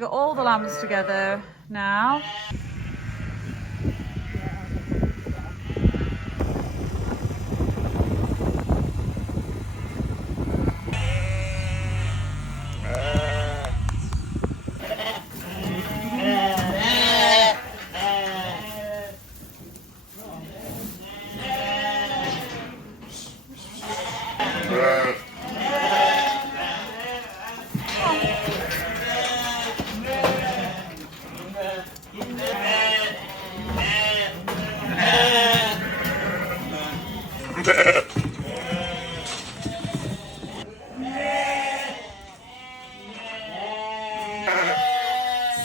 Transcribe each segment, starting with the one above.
we've got all the lambs together now.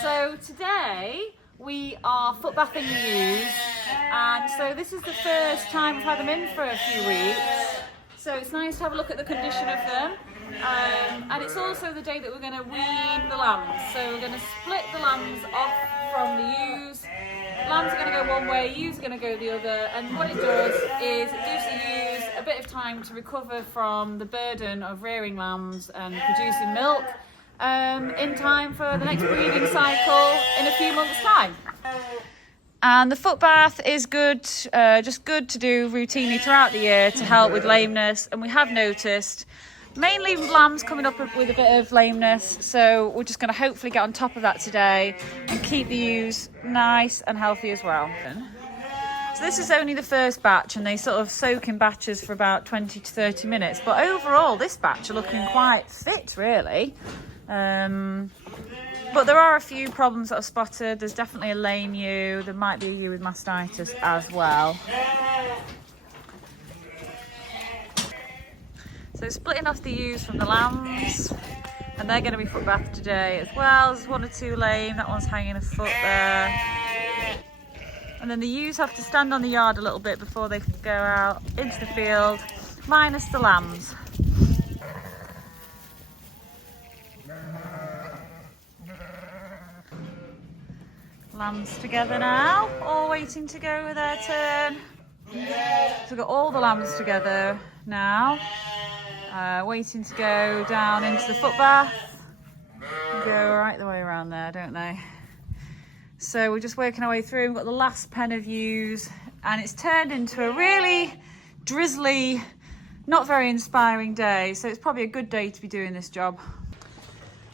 So today we are foot bathing the ewes, and so this is the first time we've had them in for a few weeks. So it's nice to have a look at the condition of them, and it's also the day that we're going to wean the lambs. So we're going to split the lambs off from the ewes. Lambs are going to go one way, ewes are going to go the other, and what it does is it gives the ewes a bit of time to recover from the burden of rearing lambs and producing milk in time for the next breeding cycle in a few months' time. And the foot bath is good, just good to do routinely throughout the year to help with lameness. And we have noticed mainly lambs coming up with a bit of lameness, so we're just going to hopefully get on top of that today and keep the ewes nice and healthy as well. So this is only the first batch, and they sort of soak in batches for about 20 to 30 minutes. But overall, this batch are looking quite fit, really. But there are a few problems that I've spotted. There's definitely a lame ewe. There might be a ewe with mastitis as well. So splitting off the ewes from the lambs, and they're going to be foot bathed today as well. There's one or two lame. That one's hanging a foot there. And then the ewes have to stand on the yard a little bit before they can go out into the field, minus the lambs. Lambs together now, all waiting to go with their turn. So we've got all the lambs together now, waiting to go down into the foot bath. They go right the way around there, don't they? So we're just working our way through. We've got the last pen of ewes, and it's turned into a really drizzly, not very inspiring day. So it's probably a good day to be doing this job.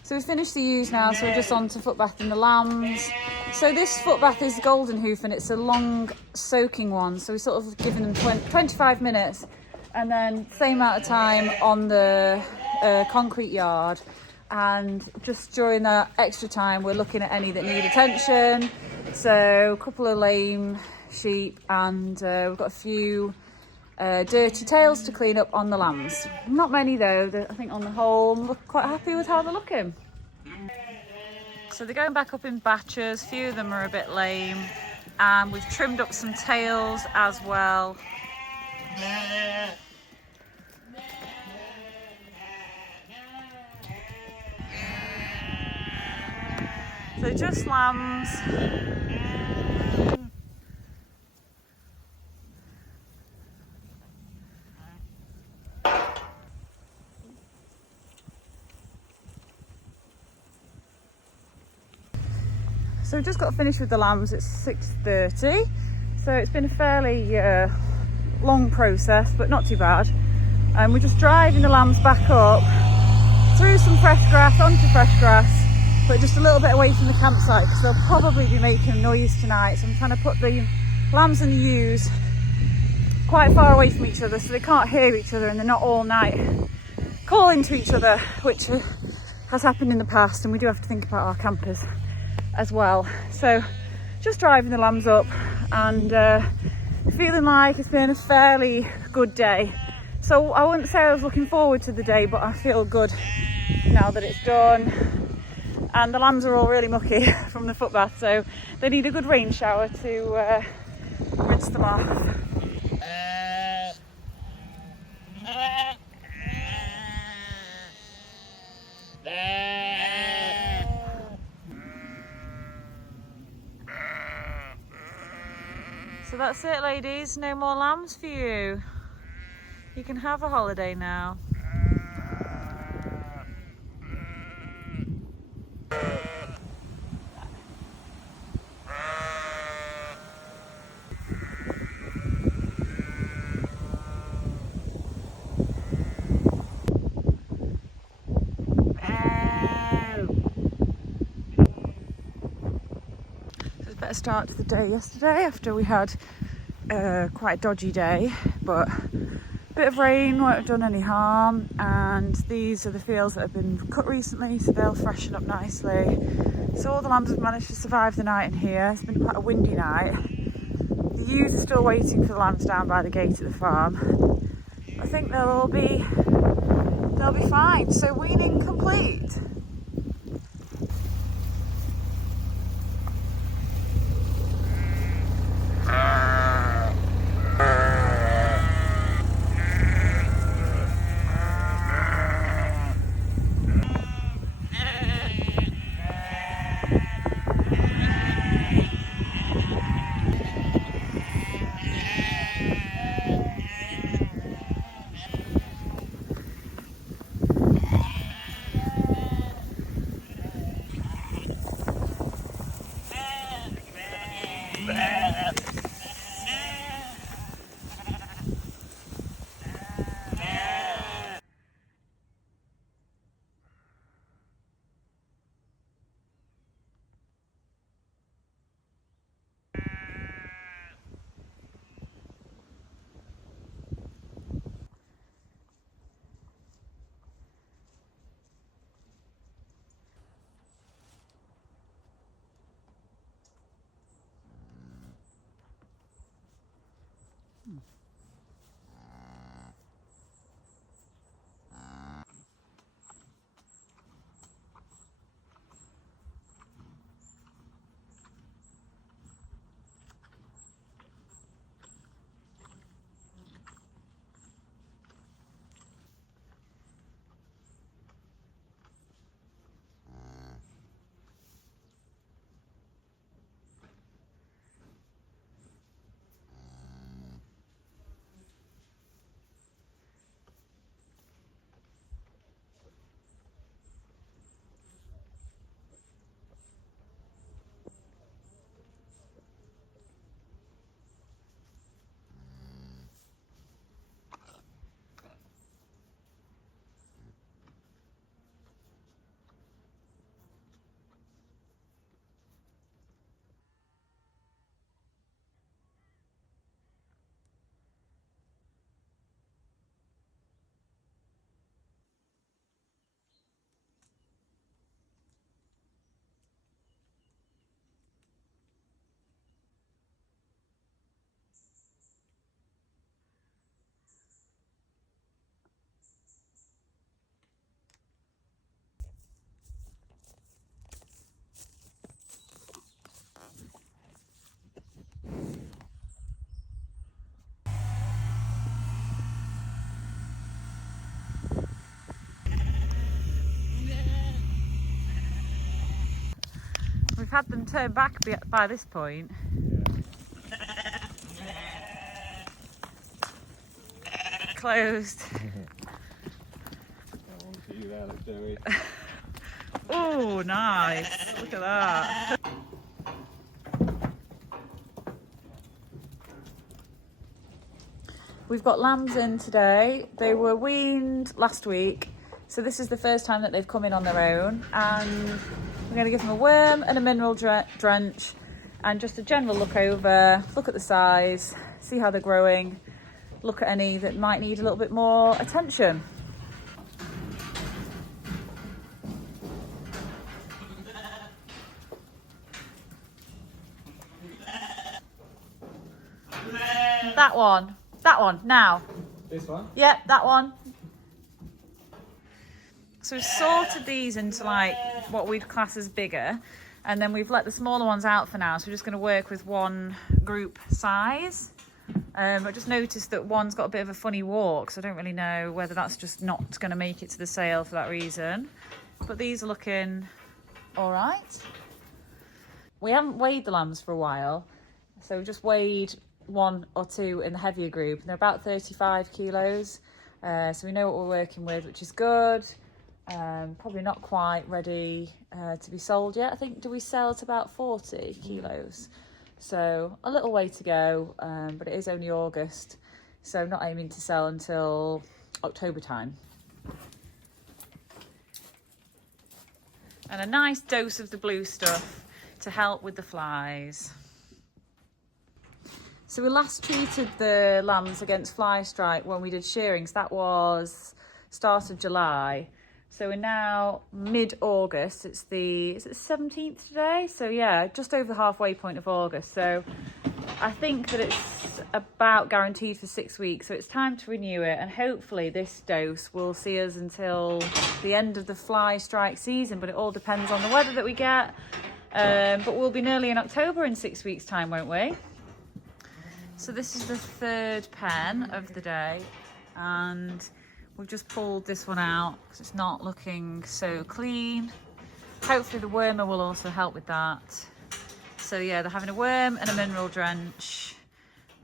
So we've finished the ewes now, so we're just on to foot bathing the lambs. So this foot bath is golden hoof, and it's a long soaking one. So we're sort of giving them 25 minutes, and then same amount of time on the concrete yard. And just during that extra time, we're looking at any that need attention. So a couple of lame sheep, and we've got a few dirty tails to clean up on the lambs. Not many though. I think on the whole, I'm quite happy with how they're looking. So they're going back up in batches. A few of them are a bit lame, and we've trimmed up some tails as well. So just lambs. So we've just got to finish with the lambs. It's 6:30. So it's been a fairly long process, but not too bad. And we're just driving the lambs back up through some fresh grass, onto fresh grass, but just a little bit away from the campsite because they'll probably be making noise tonight. So I'm trying to put the lambs and the ewes quite far away from each other so they can't hear each other and they're not all night calling to each other, which has happened in the past, and we do have to think about our campers as well. So just driving the lambs up and feeling like it's been a fairly good day. So I wouldn't say I was looking forward to the day, but I feel good now that it's done. And the lambs are all really mucky from the foot bath, so they need a good rain shower to rinse them off. So that's it, ladies. No more lambs for you. You can have a holiday now. better start to the day yesterday after we had quite a dodgy day, but a bit of rain won't have done any harm. And these are the fields that have been cut recently, so they'll freshen up nicely. So all the lambs have managed to survive the night in here. It's been quite a windy night. The ewes are still waiting for the lambs down by the gate at the farm. I think they'll be fine. So weaning complete. We've had them turn back by this point. Closed. Oh, nice. Look at that. We've got lambs in today. They were weaned last week, so this is the first time that they've come in on their own, and we're going to give them a worm and a mineral drench and just a general look over, look at the size, see how they're growing, look at any that might need a little bit more attention. That one, now. This one? Yep, that one. So we've sorted these into like what we'd class as bigger, and then we've let the smaller ones out for now, so we're just going to work with one group size. I just noticed that one's got a bit of a funny walk, so I don't really know whether that's just not going to make it to the sale for that reason. But these are looking all right. We haven't weighed the lambs for a while, so we've just weighed one or two in the heavier group, and they're about 35 kilos. So we know what we're working with, which is good. Probably not quite ready to be sold yet. I think, do we sell at about 40 kilos? So a little way to go, but it is only August, so not aiming to sell until October time. And a nice dose of the blue stuff to help with the flies. So we last treated the lambs against fly strike when we did shearings. That was start of July. So we're now mid-August. Is it the 17th today? So yeah, just over the halfway point of August. So I think that it's about guaranteed for 6 weeks. So it's time to renew it. And hopefully this dose will see us until the end of the fly strike season. But it all depends on the weather that we get. But we'll be nearly in October in 6 weeks' time, won't we? So this is the third pen of the day, and we've just pulled this one out because it's not looking so clean. Hopefully the wormer will also help with that. So yeah, they're having a worm and a mineral drench,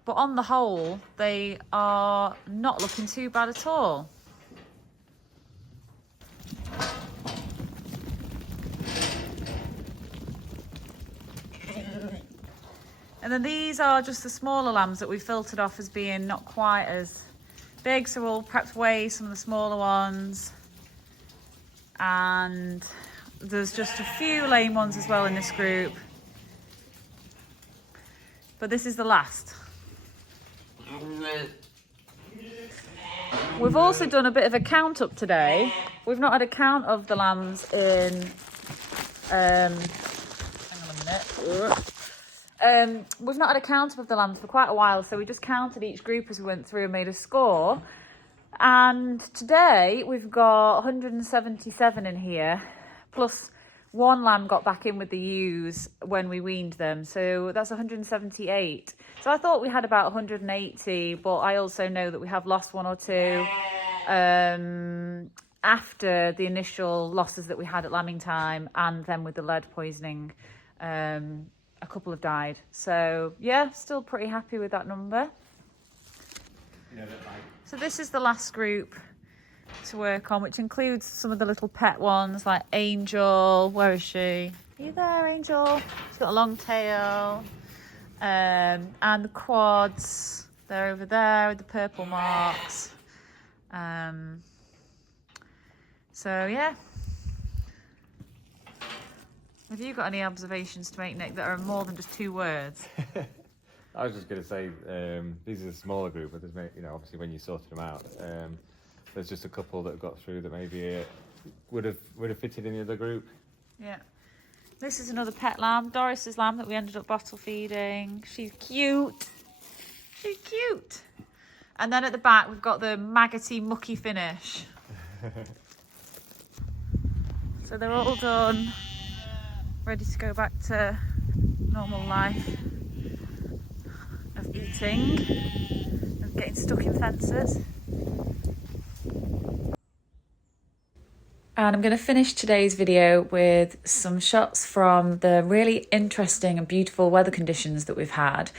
but on the whole they are not looking too bad at all. And then these are just the smaller lambs that we filtered off as being not quite as big, so we'll perhaps weigh some of the smaller ones. And there's just a few lame ones as well in this group. But this is the last. We've also done a bit of a count up today. We've not had a count of the lambs in... hang on a minute. We've not had a count of the lambs for quite a while, so we just counted each group as we went through and made a score. And today we've got 177 in here, plus one lamb got back in with the ewes when we weaned them, so that's 178. So I thought we had about 180, but I also know that we have lost one or two after the initial losses that we had at lambing time, and then with the lead poisoning. A couple have died. So yeah, still pretty happy with that number. So this is the last group to work on, which includes some of the little pet ones like Angel. Where is she? Are you there, Angel? She's got a long tail. And the quads, they're over there with the purple marks. So yeah. Have you got any observations to make, Nick, that are more than just 2 words? I was just going to say, these are a smaller group, but there's, obviously when you sorted them out, there's just a couple that have got through that maybe would have fitted in the other group. Yeah. This is another pet lamb, Doris's lamb that we ended up bottle feeding. She's cute. She's cute. And then at the back, we've got the maggoty, mucky finish. So they're all done. Ready to go back to normal life of eating and getting stuck in fences. And I'm going to finish today's video with some shots from the really interesting and beautiful weather conditions that we've had.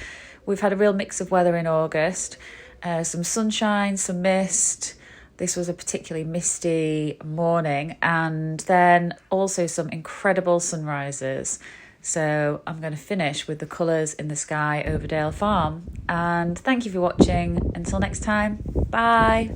We've had a real mix of weather in August, some sunshine, some mist. This was a particularly misty morning, and then also some incredible sunrises. So I'm going to finish with the colours in the sky over Dale Farm. And thank you for watching. Until next time, bye.